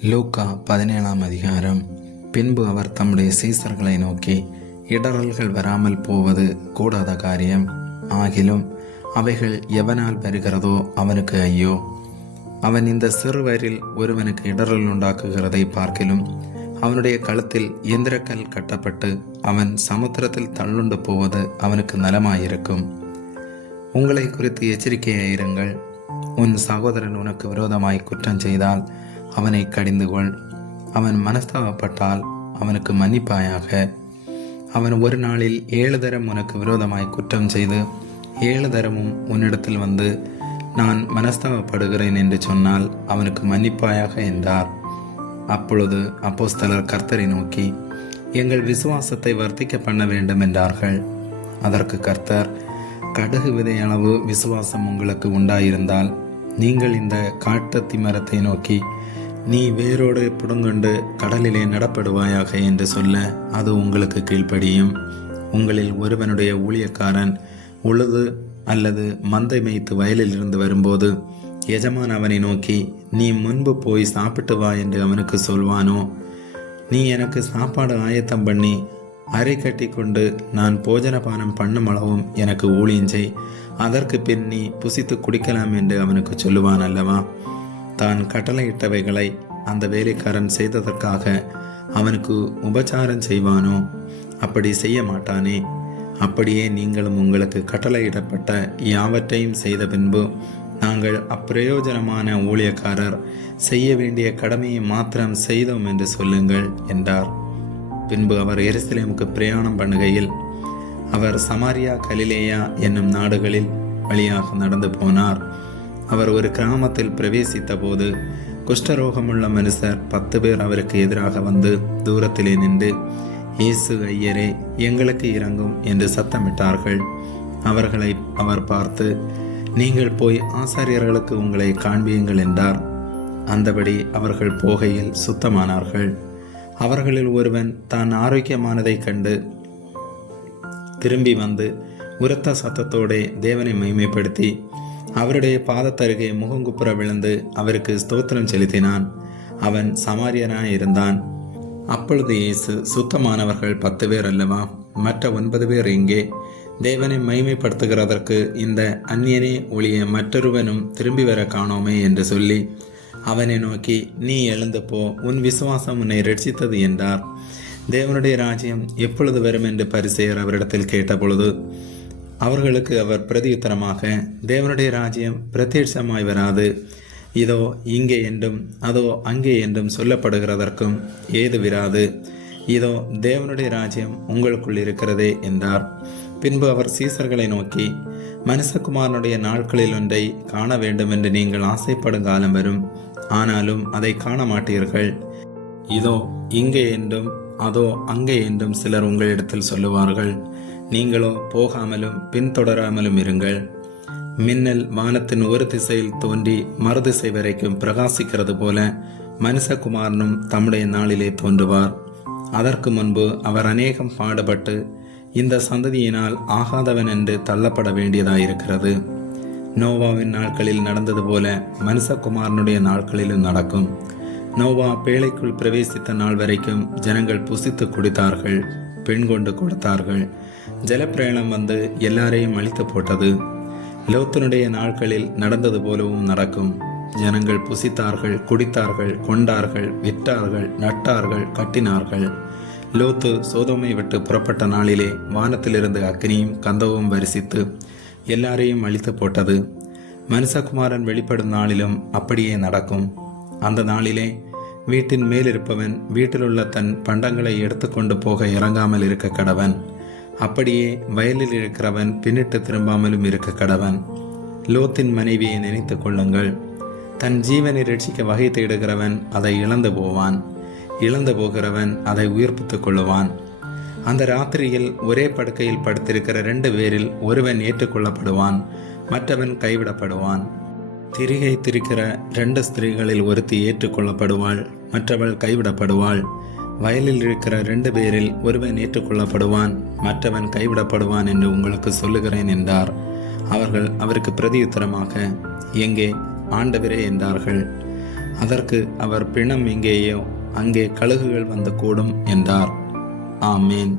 லூக்கா 17ஆம் அதிகாரம். பின்பு அவர் தம்முடைய சீசர்களை நோக்கி, இடறல்கள் வராமல் போவது கூடாத காரியம். ஆகிலும் அவைகள் எவனால் வருகிறதோ அவனுக்கு ஐயோ. அவன் இந்த சிறுவரில் ஒருவனுக்கு இடறல் உண்டாக்குகிறதை பார்க்கிலும் அவனுடைய கழுத்தில் எந்திரக்கல் கட்டப்பட்டு அவன் சமுத்திரத்தில் தள்ளுண்டு போவது அவனுக்கு நலமாயிருக்கும். உங்களை குறித்து எச்சரிக்கையாயிருங்கள். உன் சகோதரன் உனக்கு விரோதமாய் குற்றம் செய்தால் அவனை கடிந்து கொள். அவன் மனஸ்தாபப்பட்டால் அவனுக்கு மன்னிப்பாயாக. அவன் ஒரு நாளில் 7 தரம் உனக்கு விரோதமாய் குற்றம் செய்து 7 தரமும் உன்னிடத்தில் வந்து நான் மனஸ்தாபப்படுகிறேன் என்று சொன்னால் அவனுக்கு மன்னிப்பாயாக என்றார். அப்பொழுது அப்போஸ்தலர் கர்த்தரை நோக்கி, எங்கள் விசுவாசத்தை வர்த்திக்க பண்ண வேண்டும் என்றார்கள். அதற்கு கர்த்தர், கடுகு விதையளவு விசுவாசம் உங்களுக்கு உண்டாயிருந்தால் நீங்கள் இந்த காட்டத்தி மரத்தை நோக்கி, நீ வேரோடு புடுங்கொண்டு கடலிலே நடப்படுவாயாக என்று சொல்ல அது உங்களுக்கு கீழ்ப்படியும். உங்களில் ஒருவனுடைய ஊழியக்காரன் உழுது அல்லது மந்தை மேய்த்து வயலில் இருந்து வரும்போது எஜமான் அவனை நோக்கி, நீ முன்பு போய் சாப்பிட்டு வா என்று அவனுக்கு சொல்வானோ? நீ எனக்கு சாப்பாடு ஆயத்தம் பண்ணி அரை கட்டி கொண்டு நான் போஜனபானம் பண்ணும் அளவும் எனக்கு ஊழியம் செய், அதற்கு பின் நீ புசித்து குடிக்கலாம் என்று அவனுக்கு சொல்லுவான் அல்லவா? தான் கட்டளையிட்டவைகளை அந்த வேலைக்காரன் செய்ததற்காக அவனுக்கு உபச்சாரம் செய்வானோ? அப்படி செய்ய மாட்டானே. அப்படியே நீங்களும் உங்களுக்கு கட்டளையிடப்பட்ட யாவற்றையும் செய்த பின்பு, நாங்கள் அப்பிரயோஜனமான ஊழியக்காரர், செய்ய வேண்டிய கடமையை மாத்திரம் செய்தோம் என்று சொல்லுங்கள் என்றார். பின்பு அவர் எருசலேமுக்கு பிரயாணம் பண்ணுகையில் அவர் சமாரியா, கலிலேயா என்னும் நாடுகளில் வழியாக நடந்து போனார். அவர் ஒரு கிராமத்தில் பிரவேசித்த போது குஷ்டரோகமுள்ள மனுஷர் 10 பேர் அவருக்கு எதிராக வந்து தூரத்திலே நின்று, இயேசு ஐயரே, எங்களுக்கு இரங்கும் என்று சத்தமிட்டார்கள். அவர்களை அவர் பார்த்து, நீங்கள் போய் ஆசாரியர்களுக்கு உங்களை காண்பியுங்கள் என்றார். அந்தபடி அவர்கள் போகையில் சுத்தமானார்கள். அவர்களில் ஒருவன் தான் ஆரோக்கியமானதை கண்டு திரும்பி வந்து உரத்த சத்தத்தோடே தேவனை மகிமைப்படுத்தி அவருடைய பாதத்தருகே முகங்குப்புற விழுந்து அவருக்கு ஸ்தோத்திரம் செலுத்தினான். அவன் சமாரியனாய் இருந்தான். அப்பொழுது இயேசு, சுத்தமானவர்கள் 10 பேர் அல்லவா? மற்ற 9 பேர் எங்கே? தேவனை மகிமைப்படுத்துகிறதற்கு இந்த அந்நியனே ஒழிய மற்றொருவனும் திரும்பி வர காணோமே என்று சொல்லி அவனை நோக்கி, நீ எழுந்து போ, உன் விசுவாசம் உன்னை ரட்சித்தது என்றார். தேவனுடைய ராஜ்யம் எப்பொழுது வரும் என்று பரிசேயர் அவரிடத்தில் கேட்டபொழுது அவர்களுக்கு அவர் பிரதியுத்தரமாக, தேவனுடைய ராஜ்யம் பிரத்யட்சமாய் வராது. இதோ இங்கே என்றும் அதோ அங்கே என்றும் சொல்லப்படுகிறதற்கும் ஏது விராது. இதோ தேவனுடைய ராஜ்யம் உங்களுக்குள் இருக்கிறதே என்றார். பின்பு அவர் சீசர்களை நோக்கி, மனுஷகுமாரனுடைய நாட்களில் ஒன்றை காண வேண்டும் என்று நீங்கள் ஆசைப்படும் காலம் வரும், ஆனாலும் அதை காண மாட்டீர்கள். இதோ இங்கே என்றும் அதோ அங்கே என்றும் சிலர் உங்களிடத்தில் சொல்லுவார்கள். நீங்களோ போகாமலும் பின்தொடராமலும் இருங்கள். மின்னல் வானத்தின் ஒரு திசையில் தோன்றி மறுதிசை வரைக்கும் பிரகாசிக்கிறது போல மனுஷகுமாரனும் தம்முடைய நாளிலே தோன்றுவார். அதற்கு முன்பு அவர் அநேகம் பாடுபட்டு இந்த சந்ததியினால் ஆகாதவன் என்று தள்ளப்பட வேண்டியதாயிருக்கிறது. நோவாவின் நாட்களில் நடந்தது போல மனுஷகுமாரனுடைய நாட்களிலும் நடக்கும். நோவா பேழைக்குள் பிரவேசித்த நாள் வரைக்கும் ஜனங்கள் புசித்து குடித்தார்கள், பெண் கொண்டு கொடுத்தார்கள். ஜலப்பிரயாணம் வந்து எல்லாரையும் அழித்து போட்டது. லோத்தினுடைய நாட்களில் நடந்தது போலவும் நடக்கும். ஜனங்கள் புசித்தார்கள், குடித்தார்கள், கொண்டார்கள், விற்றார்கள், நட்டார்கள், கட்டினார்கள். லோத்து சோதோமை விட்டு புறப்பட்ட நாளிலே வானத்திலிருந்து அக்னியும் கந்தவும் வரிசித்து எல்லாரையும் அழித்து போட்டது. மனுஷகுமாரன் வெளிப்படும் நாளிலும் அப்படியே நடக்கும். அந்த நாளிலே வீட்டின் மேலிருப்பவன் வீட்டிலுள்ள தன் பண்டங்களை எடுத்துக்கொண்டு போக இறங்காமல் இருக்க கடவன். அப்படியே வயலில் இருக்கிறவன் பின்னிட்டு திரும்பாமலும் இருக்க கடவன். லோத்தின் மனைவியை நினைத்து கொள்ளுங்கள். தன் ஜீவனை ரட்சிக்க வகை தேடுகிறவன் அதை இழந்து போவான், இழந்து போகிறவன் அதை உயிர்ப்பித்துக் கொள்ளுவான். அந்த ராத்திரியில் ஒரே படுக்கையில் படுத்திருக்கிற 2 பேரில் ஒருவன் ஏற்றுக்கொள்ளப்படுவான், மற்றவன் கைவிடப்படுவான். திரிகை திரிக்கிற 2 ஸ்திரீகளில் ஒருத்தி ஏற்றுக்கொள்ளப்படுவாள், மற்றவள் கைவிடப்படுவாள். வயலில் இருக்கிற 2 பேரில் ஒருவன் ஏற்றுக்கொள்ளப்படுவான், மற்றவன் கைவிடப்படுவான் என்று உங்களுக்கு சொல்லுகிறேன் என்றார். அவர்கள் அவருக்கு பிரதியுத்தரமாக, எங்கே ஆண்டவரே என்றார்கள். அதற்கு அவர், பிணம் எங்கேயோ அங்கே கழுகுகள் வந்து கூடும் என்றார். ஆமேன்.